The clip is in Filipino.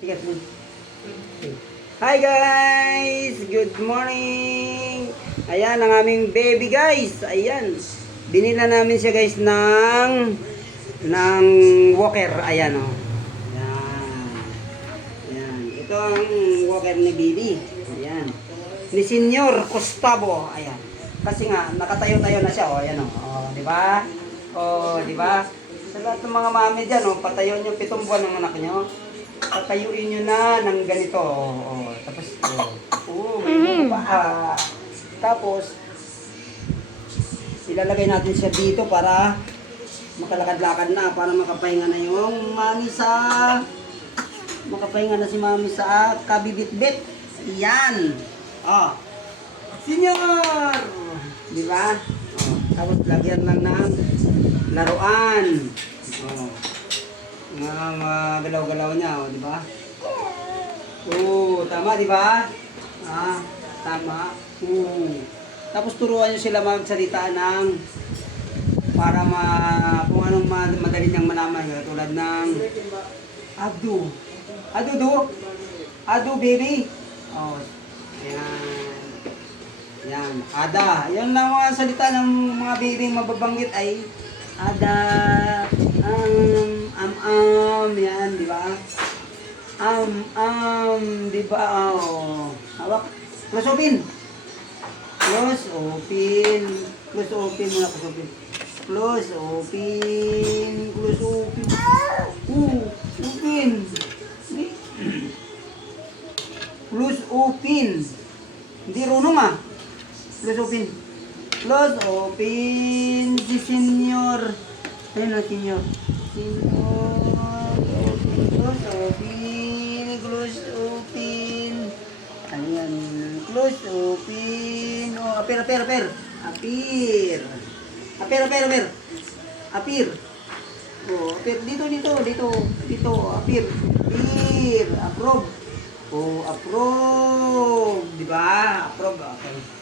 Hi guys! Good morning! Ayan ang aming baby guys. Ayan. Binila namin siya guys ng walker. Ayan o. Ayan. Ayan. Ito ang walker ni Bibi. Ayan. Ni Senyor Gustavo. Ayan. Kasi nga nakatayo-tayo na siya o. Ayan o. O, di ba? O, di ba? Sa lahat ng mga mami dyan o, patayo nyo 7 buwan ng anak nyo. Patayuin nyo na ng ganito. Tapos, may pa. Tapos, ilalagay natin siya dito para makalakad-lakad na, para makapahinga na yung mami makapahinga na si mami sa kabibit-bit. Yan. Senyor! Di ba? Tapos, lagyan lang ng laruan. Mga galaw-galaw niya, di ba? Tama, di ba? Tama. Tapos turuan niyo sila magsalita ng para kung anong madali niyang malaman, tulad ng Adu. Adu, baby. Yan. Yan, Ada. Yan lang mga salita ng mga baby mababanggit ay Ada, yan, di ba? Di ba? Hawak. Close open muna, close open. Close open. Open. Close open. Hindi runong Close open. Close open. Si Senyor. Ayun na, Senyor. Close open. Ayan. Close open. Apir. Apir. Dito. Apir. Approve. Approve. Diba? Approve. Okay.